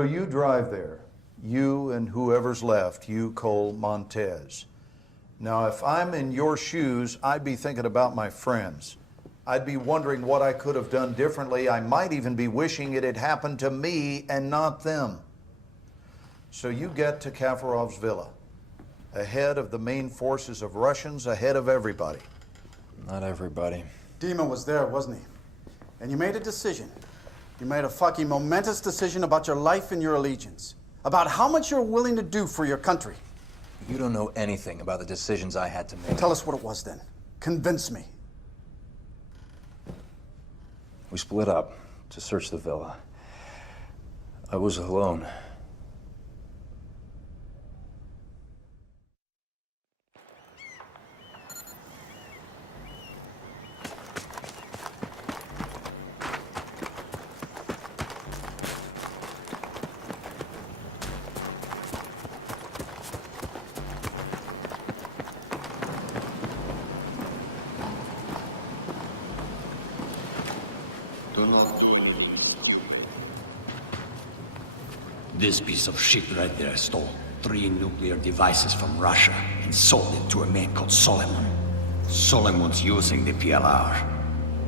So you drive there, you and whoever's left, you, Cole, Montez. Now, if I'm in your shoes, I'd be thinking about my friends. I'd be wondering what I could have done differently. I might even be wishing it had happened to me and not them. So you get to Kafarov's villa, ahead of the main forces of Russians, ahead of everybody. Not everybody. Dima was there, wasn't he? And you made a decision. You made a fucking momentous decision about your life and your allegiance. About how much you're willing to do for your country. You don't know anything about the decisions I had to make. Tell us what it was then. Convince me. We split up to search the villa. I was alone. This piece of shit right there stole 3 nuclear devices from Russia and sold it to a man called Solomon. Solomon's using the PLR.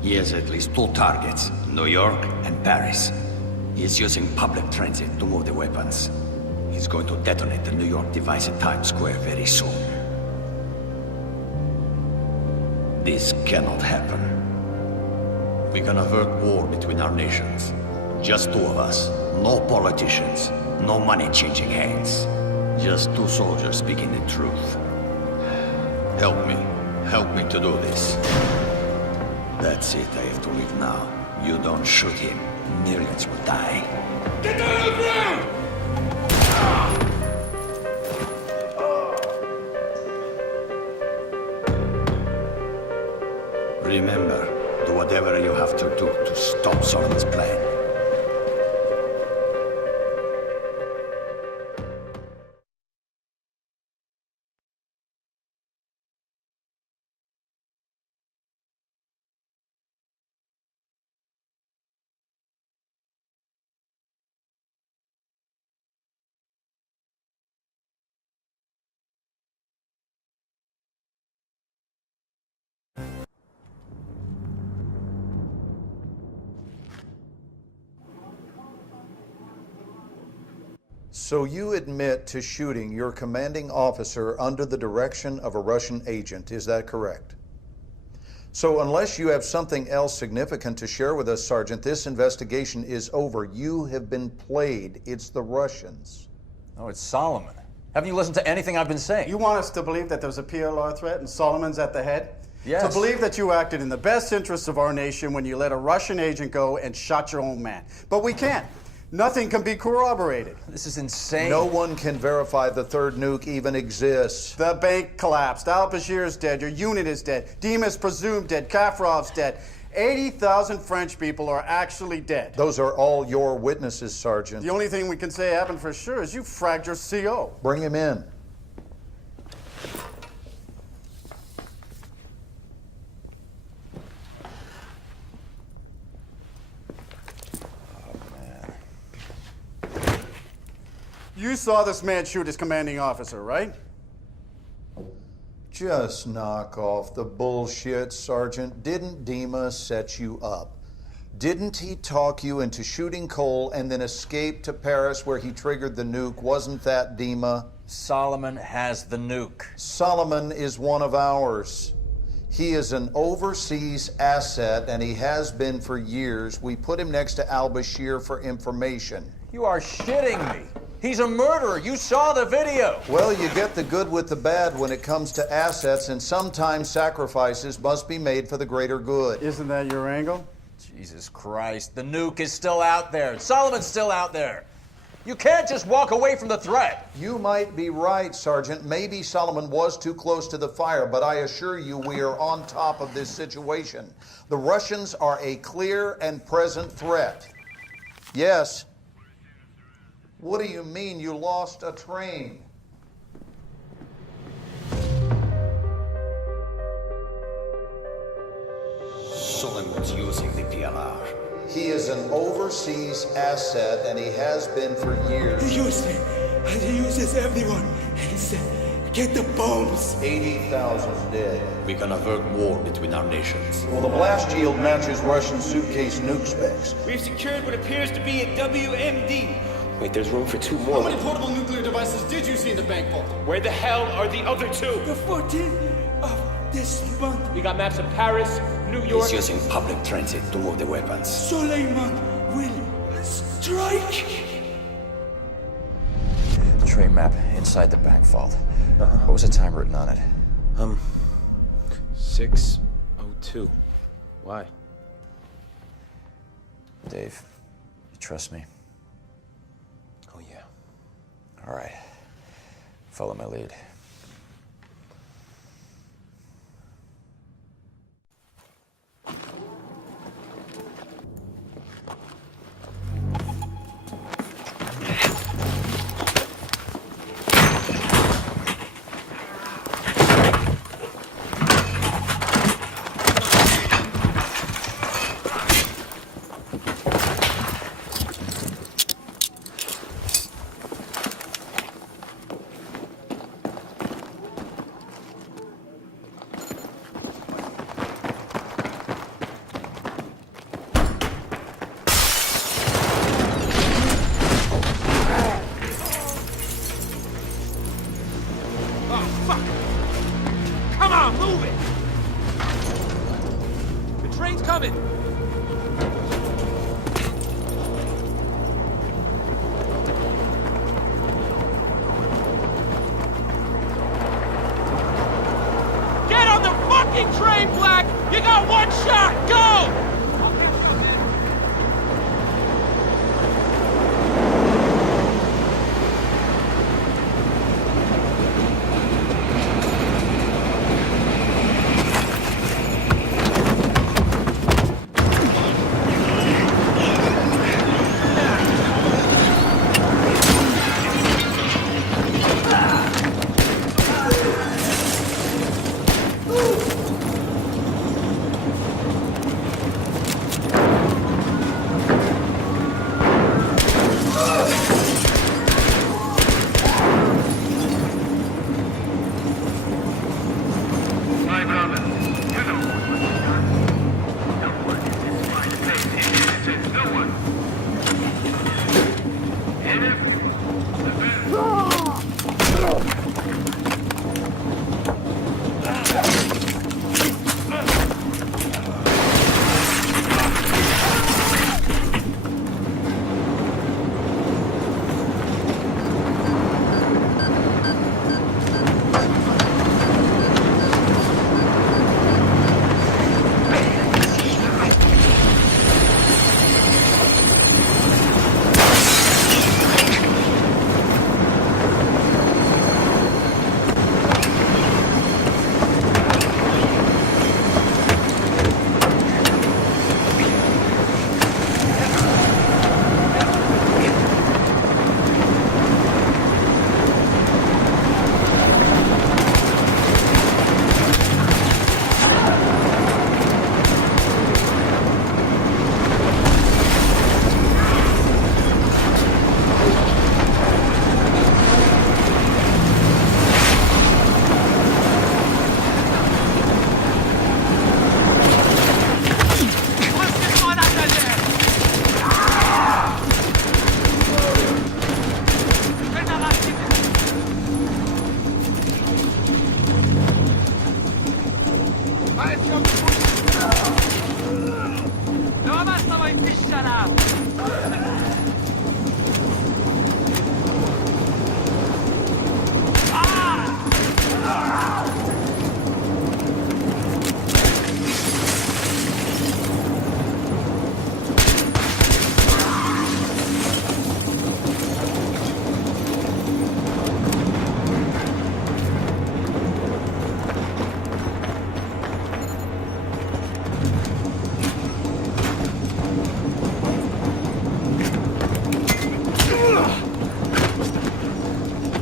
He has at least 2 targets, New York and Paris. He's using public transit to move the weapons. He's going to detonate the New York device at Times Square very soon. This cannot happen. We can avert war between our nations. Just 2 of us. No politicians. No money changing hands. Just 2 soldiers speaking the truth. Help me. Help me to do this. That's it. I have to leave now. You don't shoot him. Millions will die. Get down on the ground! Remember, do whatever you have to do to stop Solomon's plan. So you admit to shooting your commanding officer under the direction of a Russian agent, is that correct? So unless you have something else significant to share with us, Sergeant, this investigation is over. You have been played. It's the Russians. Oh, it's Solomon. Haven't you listened to anything I've been saying? You want us to believe that there's a PLR threat and Solomon's at the head? Yes. To believe that you acted in the best interests of our nation when you let a Russian agent go and shot your own man. But we can't. Nothing can be corroborated. This is insane. No one can verify the third nuke even exists. The bank collapsed. Al-Bashir's dead. Your unit is dead. Dima's presumed dead. Kafarov's dead. 80,000 French people are actually dead. Those are all your witnesses, Sergeant. The only thing we can say happened for sure is you fragged your CO. Bring him in. You saw this man shoot his commanding officer, right? Just knock off the bullshit, Sergeant. Didn't Dima set you up? Didn't he talk you into shooting Cole and then escape to Paris where he triggered the nuke? Wasn't that Dima? Solomon has the nuke. Solomon is one of ours. He is an overseas asset, and he has been for years. We put him next to al-Bashir for information. You are shitting me. He's a murderer. You saw the video. Well, you get the good with the bad when it comes to assets, and sometimes sacrifices must be made for the greater good. Isn't that your angle? Jesus Christ. The nuke is still out there. Solomon's still out there. You can't just walk away from the threat. You might be right, Sergeant. Maybe Solomon was too close to the fire, but I assure you we are on top of this situation. The Russians are a clear and present threat. Yes. What do you mean you lost a train? Solomon's using the PLR. He is an overseas asset, and he has been for years. He used me, and he uses everyone. He said, get the bombs. 80,000 dead. We can avert war between our nations. Well, the blast yield matches Russian suitcase nuke specs. We've secured what appears to be a WMD. Wait, there's room for two How more. many portable nuclear devices did you see in the bank vault? Where the hell are the other two? The 14th of this month, We got maps of Paris, New York. He's using public transit to move the weapons. Suleiman will strike. The train map inside the bank vault. What was the time written on it? 6:02. Why? Dave, you trust me? Oh, yeah. All right. Follow my lead. Come on, move it! The train's coming! Get on the fucking train, Black! You got one shot! Go!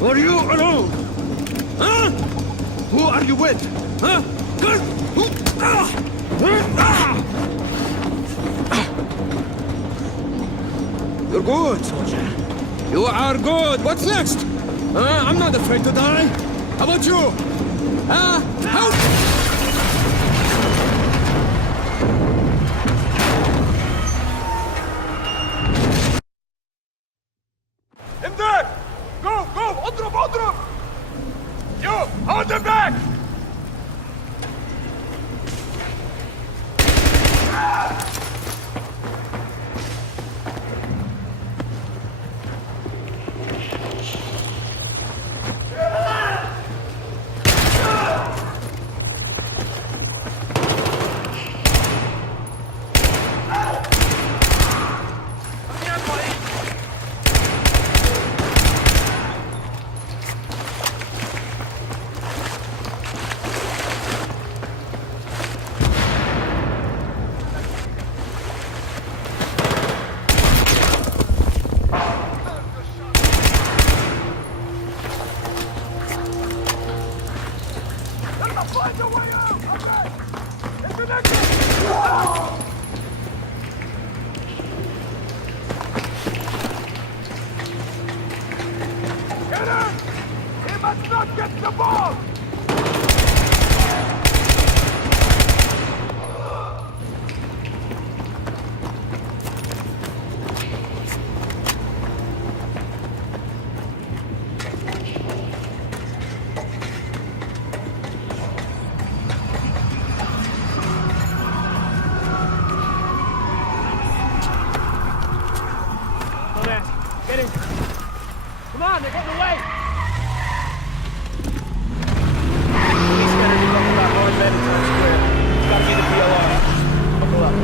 Are you alone? Huh? Who are you with? Huh? Who? You're good, soldier. You are good. What's next? I'm not afraid to die. How about you? Help! In there! Go! Отруб! You! Hold him back! Find a way out! Okay! Into the Get him! He must not get the ball! Get him! Come on, they're getting away! He's better be looking about more men in Times Square. It's gotta be the PLR. Buckle up.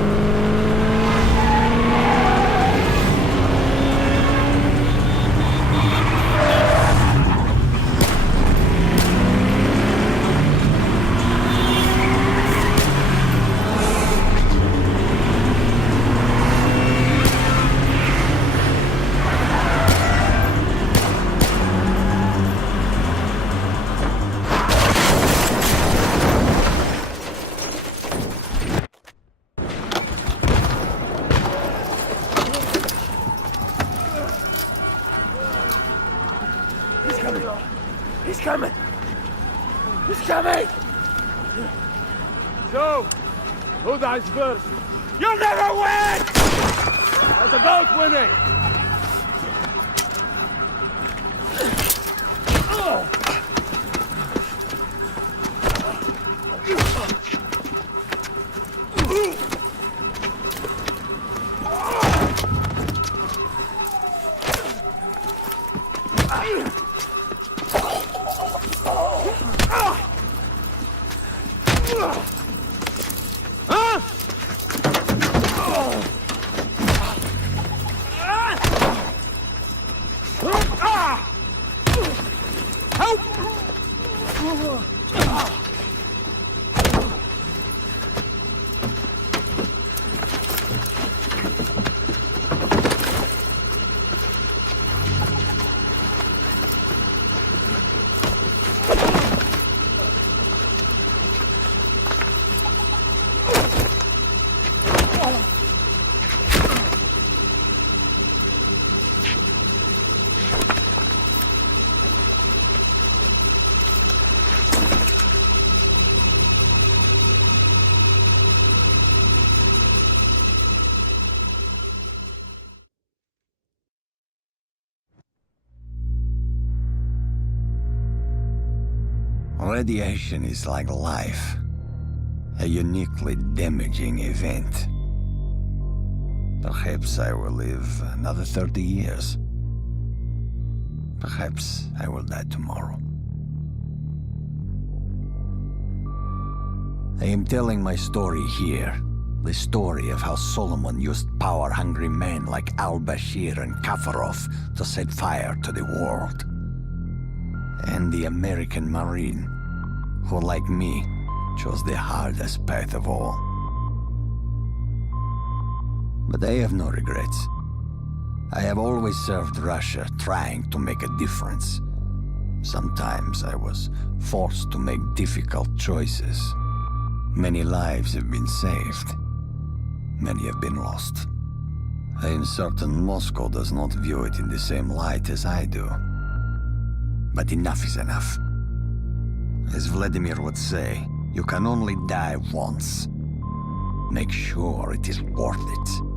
He's coming! He's coming! So, who dies first? You'll never win! How's the goat winning? Radiation is like life, a uniquely damaging event. Perhaps I will live another 30 years. Perhaps I will die tomorrow. I am telling my story here, the story of how Solomon used power-hungry men like al-Bashir and Kafarov to set fire to the world. And the American Marine, who, like me, chose the hardest path of all. But I have no regrets. I have always served Russia, trying to make a difference. Sometimes I was forced to make difficult choices. Many lives have been saved. Many have been lost. I am certain Moscow does not view it in the same light as I do. But enough is enough. As Vladimir would say, you can only die once. Make sure it is worth it.